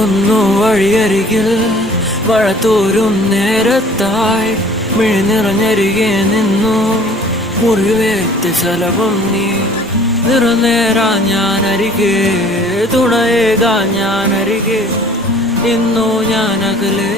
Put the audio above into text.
ഓർക്കുന്നു വഴിയരികിൽ മഴ തോരും നേരത്തായി മിഴി നിറഞ്ഞരികെ നിന്നു മുറിവേറ്റ ശലഭം നീ നിറനേരാ ഞാനരികെ തുണയേകാ ഞാനരികെ ഇന്നു ഞാനകലെ